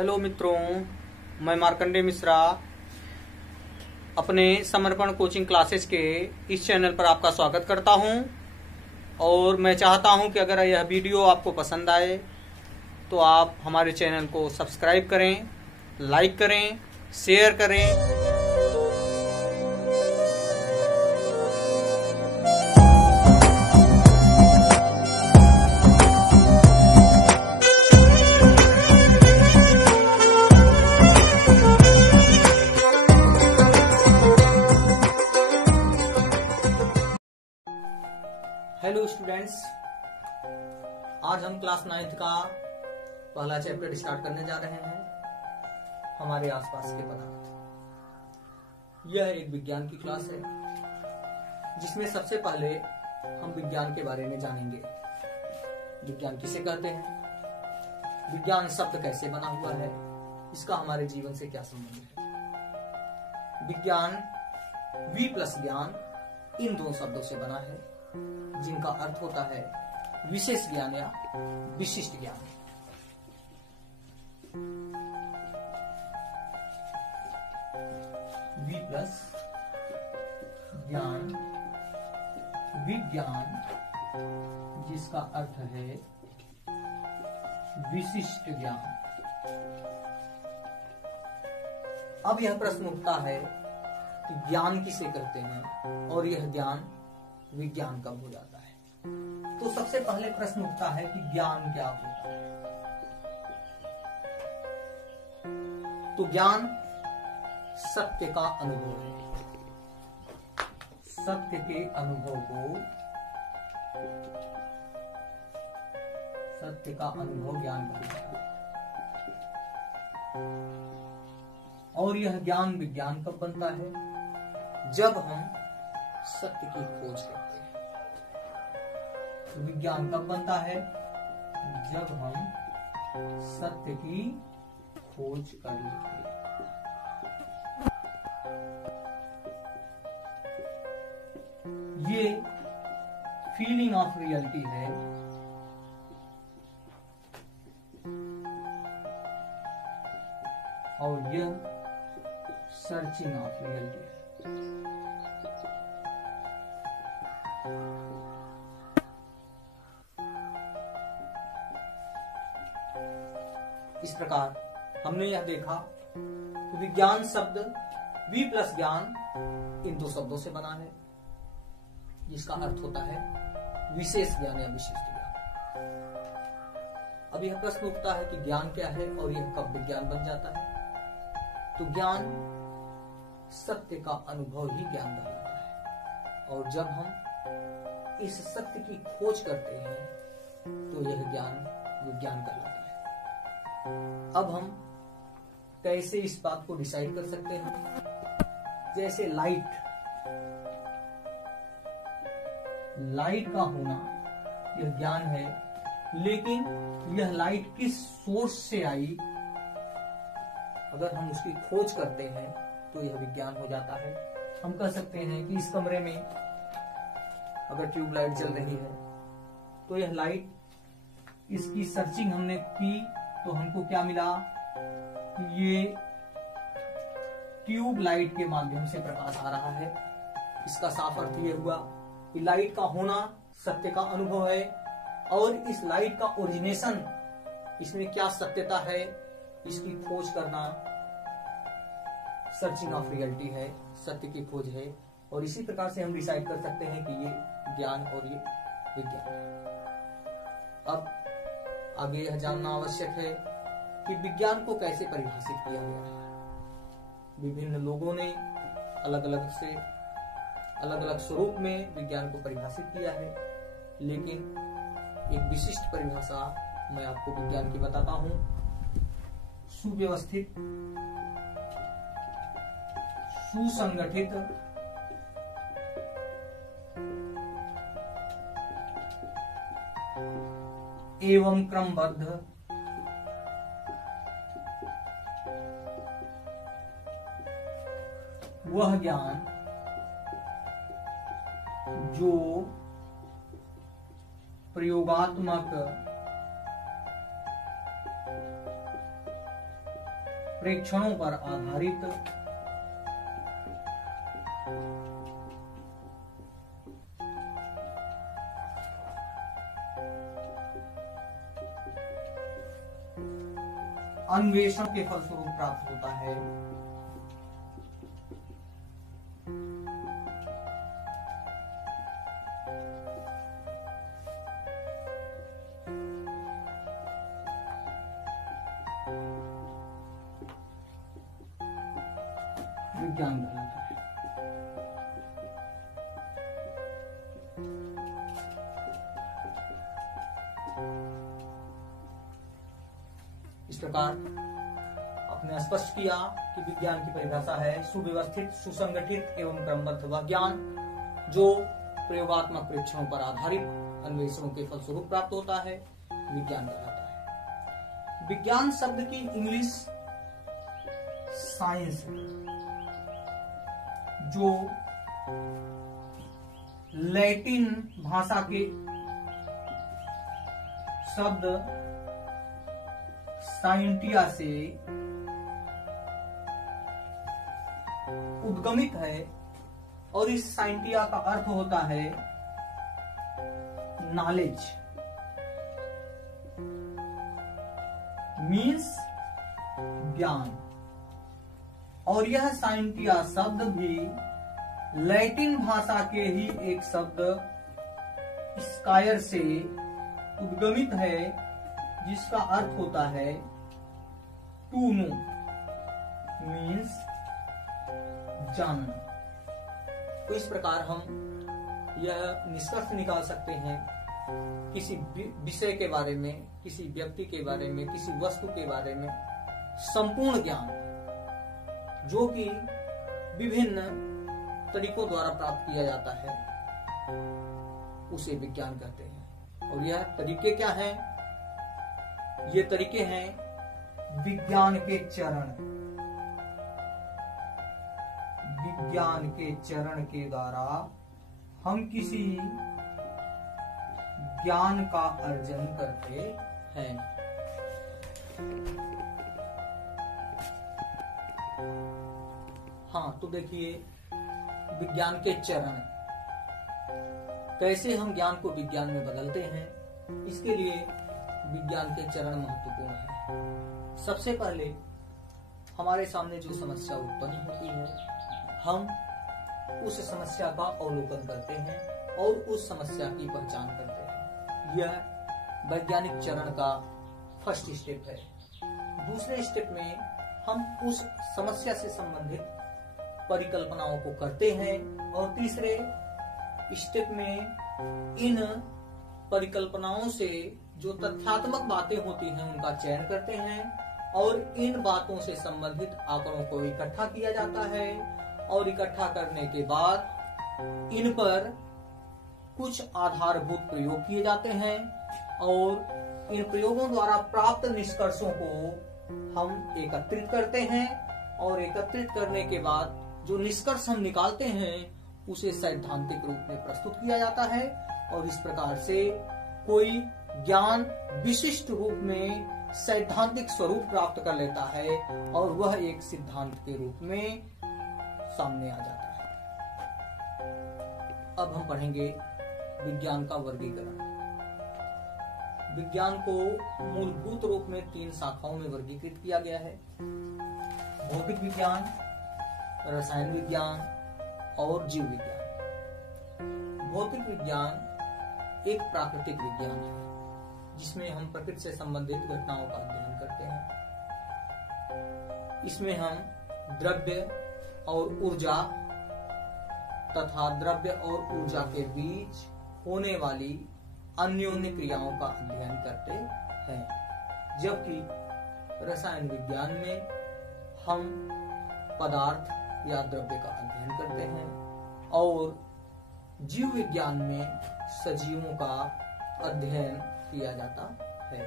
Hello मित्रों, मैं मार्कंडे मिश्रा अपने समर्पण कोचिंग क्लासेस के इस चैनल पर आपका स्वागत करता हूं। और मैं चाहता हूं कि अगर यह वीडियो आपको पसंद आए तो आप हमारे चैनल को सब्सक्राइब करें, लाइक करें, शेयर करें। हेलो स्टूडेंट्स, आज हम क्लास 9th का पहला चैप्टर स्टार्ट करने जा रहे हैं, हमारे आसपास के पदार्थ। यह एक विज्ञान की क्लास है जिसमें सबसे पहले हम विज्ञान के बारे में जानेंगे। विज्ञान किसे कहते हैं, विज्ञान शब्द कैसे बना हुआ है, इसका हमारे जीवन से क्या संबंध है। विज्ञान वी प्लस ज्ञान इन दो शब्दों से बना है जिनका अर्थ होता है विशेष ज्ञान या विशिष्ट ज्ञान। वि प्लस ज्ञान विज्ञान, जिसका अर्थ है विशिष्ट ज्ञान। अब यह प्रश्न उठता है कि ज्ञान किसे कहते हैं और यह ज्ञान विज्ञान कब हो जाता है। तो सबसे पहले प्रश्न उठता है कि ज्ञान क्या होता है। तो ज्ञान सत्य का अनुभव है। सत्य के अनुभव को, सत्य का अनुभव ज्ञान कहलाता है। और यह ज्ञान विज्ञान कब बनता है, जब हम सत्य की खोज करते हैं। तो विज्ञान कब बनता है, जब हम सत्य की खोज कर लेते हैं। ये फीलिंग ऑफ रियलिटी है, और यह सर्चिंग ऑफ रियलिटी है। इस प्रकार हमने यह देखा कि विज्ञान शब्द वी प्लस ज्ञान इन दो शब्दों से बना है, जिसका अर्थ होता है विशेष ज्ञान या विशिष्ट ज्ञान। अब यह प्रश्न उठता है कि ज्ञान क्या है और यह कब विज्ञान बन जाता है। तो ज्ञान सत्य का अनुभव ही ज्ञान कहलाता है, और जब हम इस सत्य की खोज करते हैं तो यह ज्ञान विज्ञान कहलाता है। अब हम कैसे इस बात को डिसाइड कर सकते हैं। जैसे लाइट का होना यह ज्ञान है, लेकिन यह लाइट किस सोर्स से आई, अगर हम उसकी खोज करते हैं तो यह विज्ञान हो जाता है। हम कह सकते हैं कि इस कमरे में अगर ट्यूबलाइट जल रही है तो यह लाइट, इसकी सर्चिंग हमने की तो हमको क्या मिला कि ये ट्यूब लाइट के माध्यम से प्रकाश आ रहा है। इसका साफ अर्थ ये हुआ कि लाइट का होना सत्य का अनुभव है, और इस लाइट का ओरिजिनेशन, इसमें क्या सत्यता है, इसकी खोज करना सर्चिंग ऑफ रियलिटी है, सत्य की खोज है। और इसी प्रकार से हम डिसाइड कर सकते हैं कि ये ज्ञान और ये विज्ञान है। अब आगे यह जानना आवश्यक है कि विज्ञान को कैसे परिभाषित किया गया है। विभिन्न लोगों ने अलग अलग स्वरूप में विज्ञान को परिभाषित किया है, लेकिन एक विशिष्ट परिभाषा मैं आपको विज्ञान की बताता हूं। सुव्यवस्थित, सुसंगठित, एवं क्रमबद्ध, वह ज्ञान जो प्रयोगात्मक प्रेक्षणों पर आधारित अन्वेषण के फलस्वरूप प्राप्त होता है। विज्ञान कहलाता है। इस प्रकार आपने स्पष्ट किया कि विज्ञान की परिभाषा है सुव्यवस्थित, सुसंगठित एवं क्रमबद्ध वह ज्ञान जो प्रयोगात्मक परीक्षणों पर आधारित अन्वेषणों के फलस्वरूप प्राप्त होता है, विज्ञान कहलाता है। विज्ञान शब्द की इंग्लिश साइंस जो लैटिन भाषा के शब्द साइंटिया से उद्गमित है और इस साइंटिया का अर्थ होता है नॉलेज, मीन्स ज्ञान। और यह साइंटिया शब्द भी लैटिन भाषा के ही एक शब्द स्कायर से उद्गमित है जिसका अर्थ होता है टू नो, मीन्स जानना। तो इस प्रकार हम यह निष्कर्ष निकाल सकते हैं किसी विषय के बारे में, किसी व्यक्ति के बारे में, किसी वस्तु के बारे में संपूर्ण ज्ञान जो कि विभिन्न तरीकों द्वारा प्राप्त किया जाता है उसे विज्ञान कहते हैं। और यह तरीके क्या हैं? ये तरीके हैं विज्ञान के चरण। विज्ञान के चरण के द्वारा हम किसी ज्ञान का अर्जन करते हैं। हाँ, तो देखिए विज्ञान के चरण, कैसे हम ज्ञान को विज्ञान में बदलते हैं, इसके लिए विज्ञान के चरण महत्वपूर्ण है। सबसे पहले हमारे सामने जो समस्या उत्पन्न होती है, हम उस समस्या का अवलोकन करते हैं और उस समस्या की पहचान करते हैं। यह वैज्ञानिक चरण का फर्स्ट स्टेप है। दूसरे स्टेप में हम उस समस्या से संबंधित परिकल्पनाओं को करते हैं और तीसरे स्टेप में इन परिकल्पनाओं से जो तथ्यात्मक बातें होती हैं उनका चयन करते हैं और इन बातों से संबंधित आंकड़ों को इकट्ठा किया जाता है और इकट्ठा करने के बाद इन पर कुछ आधारभूत प्रयोग किए जाते हैं और इन प्रयोगों द्वारा प्राप्त निष्कर्षों को हम एकत्रित करते हैं और एकत्रित करने के बाद जो निष्कर्ष हम निकालते हैं उसे सैद्धांतिक रूप में प्रस्तुत किया जाता है और इस प्रकार से कोई ज्ञान विशिष्ट रूप में सैद्धांतिक स्वरूप प्राप्त कर लेता है और वह एक सिद्धांत के रूप में सामने आ जाता है। अब हम पढ़ेंगे विज्ञान का वर्गीकरण। विज्ञान को मूलभूत रूप में 3 शाखाओं में वर्गीकृत किया गया है: भौतिक विज्ञान, रसायन विज्ञान और जीव विज्ञान। भौतिक विज्ञान एक प्राकृतिक विज्ञान है जिसमें हम प्रकृति से संबंधित घटनाओं का अध्ययन करते हैं। इसमें हम द्रव्य और ऊर्जा तथा द्रव्य और ऊर्जा के बीच होने वाली अन्योन्य क्रियाओं का अध्ययन करते हैं, जबकि रसायन विज्ञान में हम पदार्थ या द्रव्य का अध्ययन करते हैं और जीव विज्ञान में सजीवों का अध्ययन किया जाता है।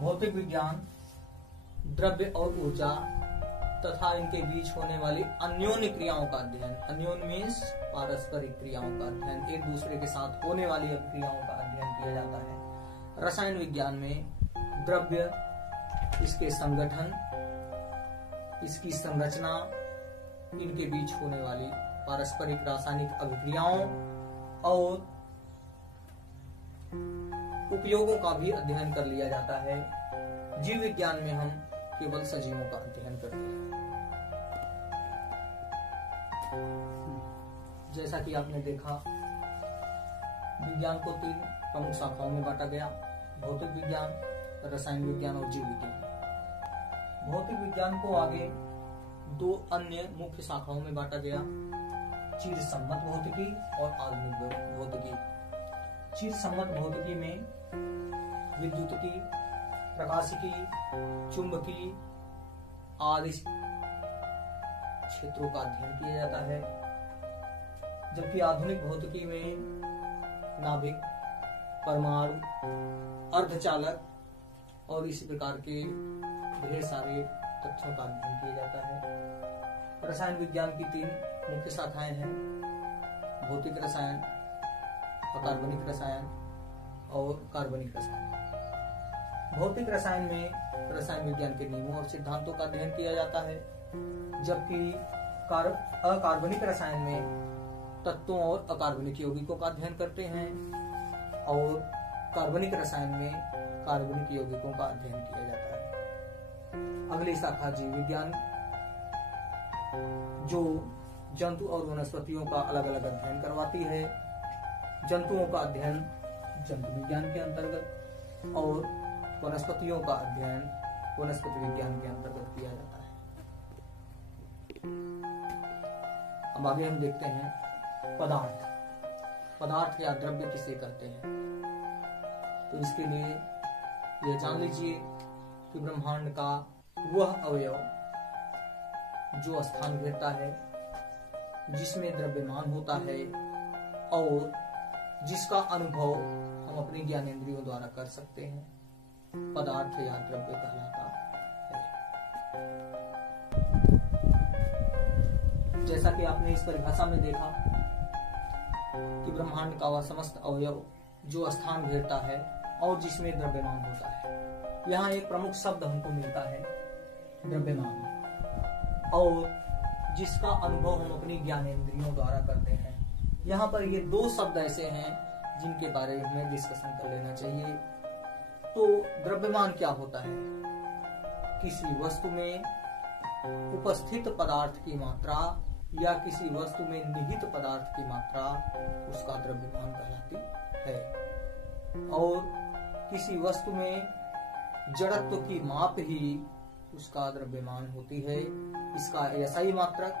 भौतिक विज्ञान द्रव्य और ऊर्जा तथा इनके बीच होने वाली अन्योन्य क्रियाओं का अध्ययन, अन्योन्य मीन्स पारस्परिक क्रियाओं का अध्ययन, एक दूसरे के साथ होने वाली क्रियाओं का अध्ययन किया जाता है। रसायन विज्ञान में द्रव्य, इसके संगठन, इसकी संरचना, इनके बीच होने वाली पारस्परिक रासायनिक अभिक्रियाओं और उपयोगों का भी अध्ययन कर लिया जाता है। जीव विज्ञान में हम केवल सजीवों का अध्ययन करते हैं। जैसा कि आपने देखा, विज्ञान को 3 प्रमुख शाखाओं में बांटा गया: भौतिक विज्ञान, रसायन विज्ञान और जीव विज्ञान। भौतिक विज्ञान को आगे 2 अन्य मुख्य शाखाओं में बांटा गया: चिर सम्मत भौतिकी और आधुनिक भौतिकी। चिर सम्मत भौतिकी में विद्युतिकी, प्रकाशिकी, चुंबकी आदि क्षेत्रों का अध्ययन किया जाता है, जबकि आधुनिक भौतिकी में नाभिक, परमाणु, अर्धचालक और इसी प्रकार के ढेर सारे तथ्यों का अध्ययन किया जाता है। रसायन विज्ञान की 3 मुख्य शाखाएं हैं: भौतिक रसायन, अकार्बनिक रसायन और कार्बनिक रसायन। भौतिक रसायन में रसायन विज्ञान के नियमों और सिद्धांतों का अध्ययन किया जाता है, जबकि अकार्बनिक रसायन में तत्वों और अकार्बनिक यौगिकों का अध्ययन करते हैं और कार्बनिक रसायन में कार्बनिक यौगिकों का अध्ययन किया जाता है। अगली शाखा जीव विज्ञान, जो जंतु और वनस्पतियों का अलग अलग अध्ययन करवाती है। जंतुओं का अध्ययन जंतु विज्ञान के अंतर्गत और वनस्पतियों का अध्ययन वनस्पति विज्ञान के अंतर्गत किया जाता है। अब आगे हम देखते हैं पदार्थ। पदार्थ या द्रव्य किसे कहते हैं? तो इसके लिए यह जान लीजिए कि ब्रह्मांड का वह अवयव जो स्थान घेरता है, जिसमें द्रव्यमान होता है और जिसका अनुभव हम अपने ज्ञानेंद्रियों द्वारा कर सकते हैं, पदार्थ या द्रव्य कहलाता है। जैसा कि आपने इस परिभाषा में देखा कि ब्रह्मांड का वह समस्त अवयव जो स्थान घेरता है और जिसमें द्रव्यमान होता है। यहाँ एक प्रमुख शब्द हमको मिलता है, द्रव्यमान, और जिसका अनुभव हम अपनी ज्ञानेंद्रियों द्वारा करते हैं। यहाँ पर ये 2 शब्द ऐसे हैं जिनके बारे में डिस्कशन कर लेना चाहिए। तो द्रव्यमान क्या होता है? किसी वस्तु में उपस्थित पदार्थ की मात्रा या किसी वस्तु में निहित पदार्थ की मात्रा उसका द्रव्यमान कहलाती है, और किसी वस्तु में जड़त्व की माप ही उसका द्रव्यमान होती है। इसका एसआई मात्रक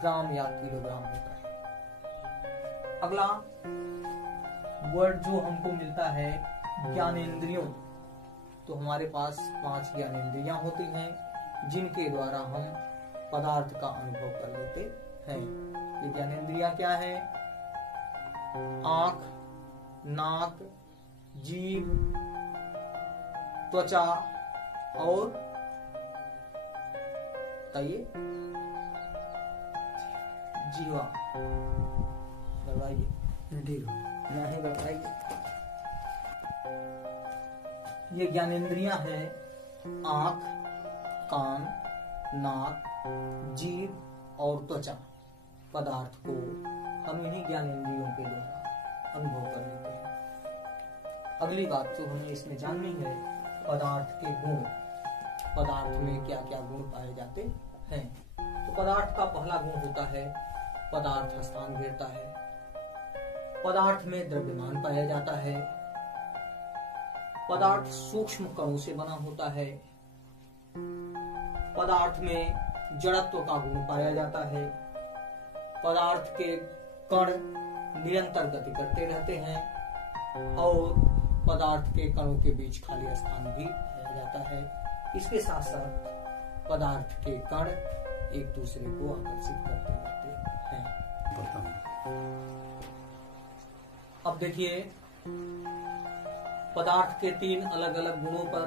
ग्राम या किलोग्राम होता है। अगला वर्ड जो हमको मिलता है ज्ञानेंद्रियों, तो हमारे पास 5 ज्ञानेंद्रियां होती हैं जिनके द्वारा हम पदार्थ का अनुभव कर लेते हैं। ये ज्ञानेंद्रियां क्या है? आंख, नाक, जीभ, त्वचा और जीवा। ये ज्ञानेंद्रियां हैं आंख, कान, नाक, जीभ और त्वचा। पदार्थ को हम इन्हीं ज्ञानेंद्रियों के द्वारा अनुभव कर लेते हैं। अगली बात जो हमें इसमें जाननी है, पदार्थ के गुण। पदार्थ में क्या क्या गुण पाए जाते हैं? तो पदार्थ का पहला गुण होता है पदार्थ स्थान घेरता है। पदार्थ में द्रव्यमान पाया जाता है। पदार्थ सूक्ष्म कणों से बना होता है। पदार्थ में जड़त्व का गुण पाया जाता है। पदार्थ के कण निरंतर गति करते रहते हैं और पदार्थ के कणों के बीच खाली स्थान भी पाया जाता है। इसके साथ साथ पदार्थ के कण एक दूसरे को आकर्षित करते रहते हैं। अब देखिए, पदार्थ के 3 अलग अलग गुणों पर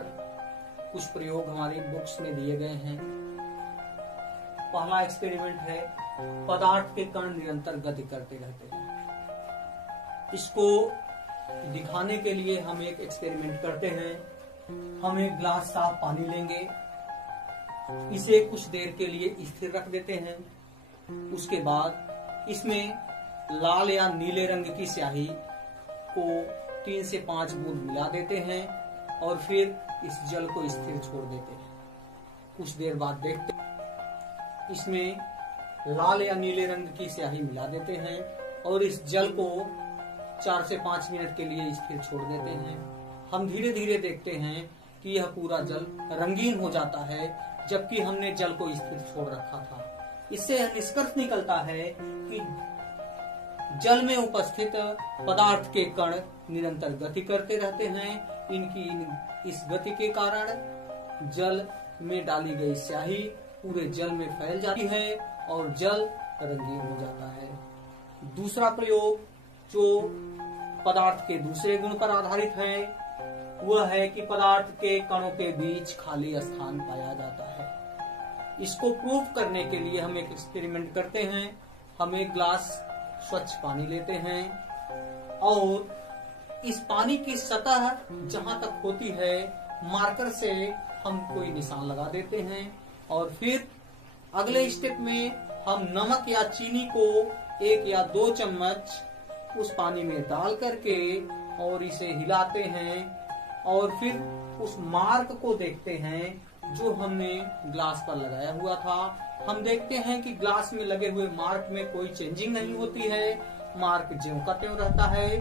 कुछ प्रयोग हमारी बुक्स में दिए गए हैं। पहला एक्सपेरिमेंट है, पदार्थ के कण निरंतर गति करते रहते हैं। इसको दिखाने के लिए हम एक एक्सपेरिमेंट करते हैं। हम एक ग्लास साफ पानी लेंगे, इसे कुछ देर के लिए स्थिर रख देते हैं। उसके बाद इसमें लाल या नीले रंग की स्याही को 3 से 5 बूंद मिला देते हैं और फिर इस जल को स्थिर छोड़ देते हैं। कुछ देर बाद देखते हैं, इसमें लाल या नीले रंग की स्याही मिला देते हैं और इस जल को 4 से 5 मिनट के लिए स्थिर छोड़ देते हैं। हम धीरे धीरे देखते हैं कि यह पूरा जल रंगीन हो जाता है, जबकि हमने जल को स्थिर छोड़ रखा था। इससे यह निष्कर्ष निकलता है कि जल में उपस्थित पदार्थ के कण निरंतर गति करते रहते हैं। इस गति के कारण जल में डाली गई स्याही पूरे जल में फैल जाती है और जल रंगीन हो जाता है। दूसरा प्रयोग जो पदार्थ के दूसरे गुण पर आधारित है वह है कि पदार्थ के कणों के बीच खाली स्थान पाया जाता है। इसको प्रूव करने के लिए हम एक एक्सपेरिमेंट करते हैं। हम एक ग्लास स्वच्छ पानी लेते हैं और इस पानी की सतह जहां तक होती है मार्कर से हम कोई निशान लगा देते हैं और फिर अगले स्टेप में हम नमक या चीनी को 1 या 2 चम्मच उस पानी में डाल करके और इसे हिलाते हैं और फिर उस मार्क को देखते हैं जो हमने ग्लास पर लगाया हुआ था। हम देखते हैं कि ग्लास में लगे हुए मार्क में कोई चेंजिंग नहीं होती है, मार्क ज्यों का त्यों रहता है,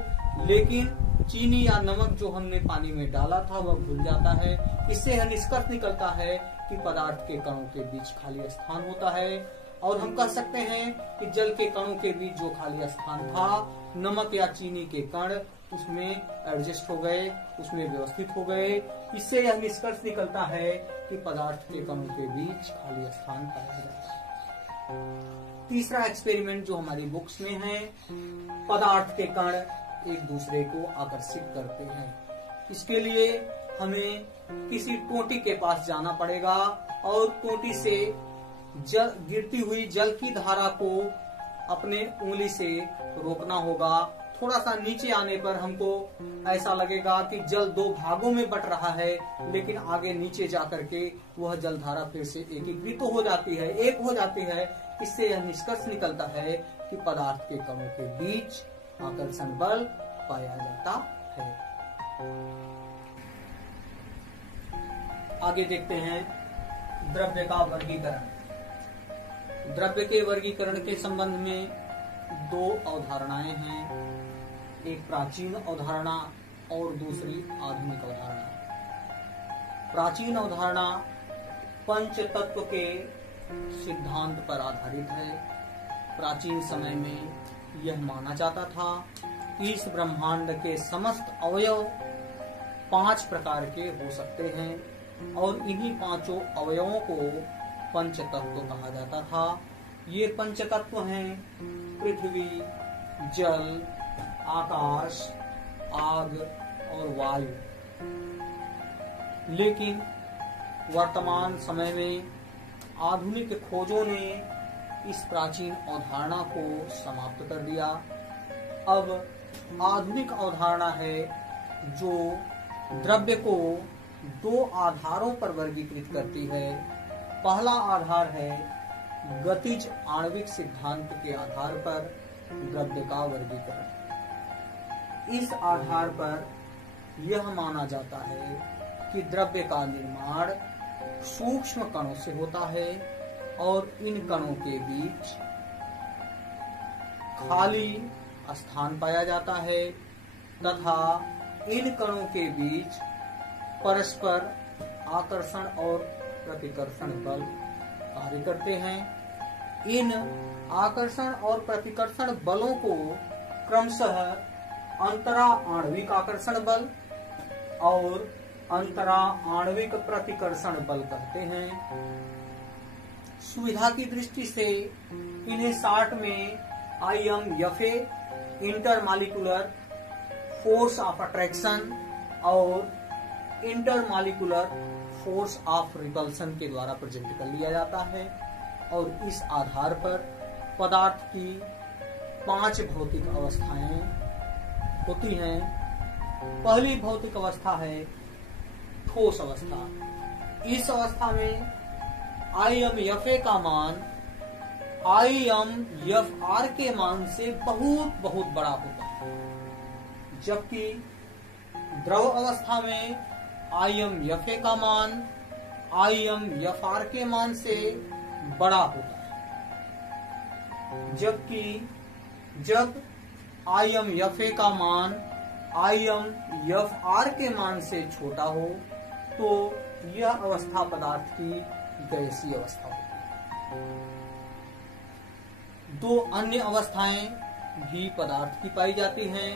लेकिन चीनी या नमक जो हमने पानी में डाला था वह घुल जाता है। इससे यह निष्कर्ष निकलता है कि पदार्थ के कणों के बीच खाली स्थान होता है और हम कह सकते हैं कि जल के कणों के बीच जो खाली स्थान था, नमक या चीनी के कण उसमें एडजस्ट हो गए, उसमें व्यवस्थित हो गए। इससे यह निष्कर्ष निकलता है कि पदार्थ के कणों के बीच खाली स्थान पाया जाता है। तीसरा एक्सपेरिमेंट जो हमारी बुक्स में है, पदार्थ के कण एक दूसरे को आकर्षित करते हैं। इसके लिए हमें किसी टोटी के पास जाना पड़ेगा और टोटी से गिरती हुई जल की धारा को अपने उंगली से रोकना होगा। थोड़ा सा नीचे आने पर हमको ऐसा लगेगा कि जल 2 भागों में बट रहा है, लेकिन आगे नीचे जाकर के वह जल धारा फिर से एकीकृत हो जाती है, एक हो जाती है। इससे यह निष्कर्ष निकलता है कि पदार्थ के कणों के बीच आकर्षण बल पाया जाता है। आगे देखते हैं द्रव्य का वर्गीकरण। द्रव्य के वर्गीकरण के संबंध में 2 अवधारणाएं हैं, एक प्राचीन अवधारणा और दूसरी आधुनिक अवधारणा। प्राचीन अवधारणा पंच तत्व के सिद्धांत पर आधारित है। प्राचीन समय में यह माना जाता था कि इस ब्रह्मांड के समस्त अवयव 5 प्रकार के हो सकते हैं और इन्हीं 5 अवयवों को पंच तत्व कहा जाता था। ये पंच तत्व हैं पृथ्वी, जल, आकाश, आग और वायु। लेकिन वर्तमान समय में आधुनिक खोजों ने इस प्राचीन अवधारणा को समाप्त कर दिया। अब आधुनिक अवधारणा है जो द्रव्य को 2 आधारों पर वर्गीकृत करती है। पहला आधार है गतिज आणविक सिद्धांत के आधार पर द्रव्य का वर्गीकरण। इस आधार पर यह माना जाता है कि द्रव्य का निर्माण सूक्ष्म कणों से होता है और इन कणों के बीच खाली स्थान पाया जाता है तथा इन कणों के बीच परस्पर आकर्षण और प्रतिकर्षण बल कार्य करते हैं। इन आकर्षण और प्रतिकर्षण बलों को क्रमशः अंतरा आणविक आकर्षण बल और अंतरा आणविक प्रतिकर्षण बल कहते हैं। सुविधा की दृष्टि से इन्हें शार्ट में IMFA intermolecular force of attraction और इंटरमॉलिक्यूलर फोर्स ऑफ रिपल्सन के द्वारा प्रेजेंट कर लिया जाता है और इस आधार पर पदार्थ की 5 भौतिक अवस्थाएं होती हैं पहली भौतिक अवस्था है ठोस अवस्था। इस अवस्था में IMFA का मान IMFR के मान से बहुत बहुत बड़ा होता है, जबकि द्रव अवस्था में IMFA का मान IMFR के मान से बड़ा होता है। जबकि जब IMFA का मान IMFR के मान से छोटा हो तो यह अवस्था पदार्थ की गैसीय अवस्था होती है। दो अन्य अवस्थाएं भी पदार्थ की पाई जाती हैं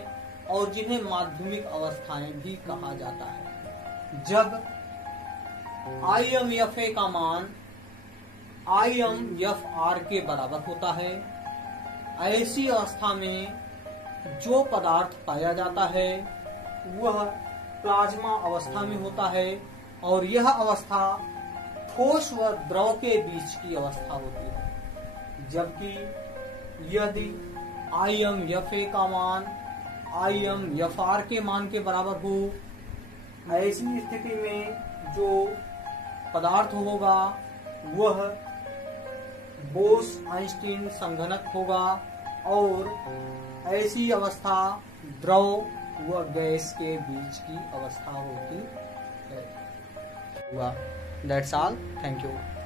और जिन्हें माध्यमिक अवस्थाएं भी कहा जाता है। जब IMFA का मान IMFR के बराबर होता है, ऐसी अवस्था में जो पदार्थ पाया जाता है वह प्लाज्मा अवस्था में होता है और यह अवस्था ठोस व द्रव के बीच की अवस्था होती है। जबकि यदि IMFA का मान IMFR के मान के बराबर हो, ऐसी स्थिति में जो पदार्थ होगा वह बोस-आइंस्टीन संघनक होगा और ऐसी अवस्था द्रव व गैस के बीच की अवस्था होती है। That's all. Thank you.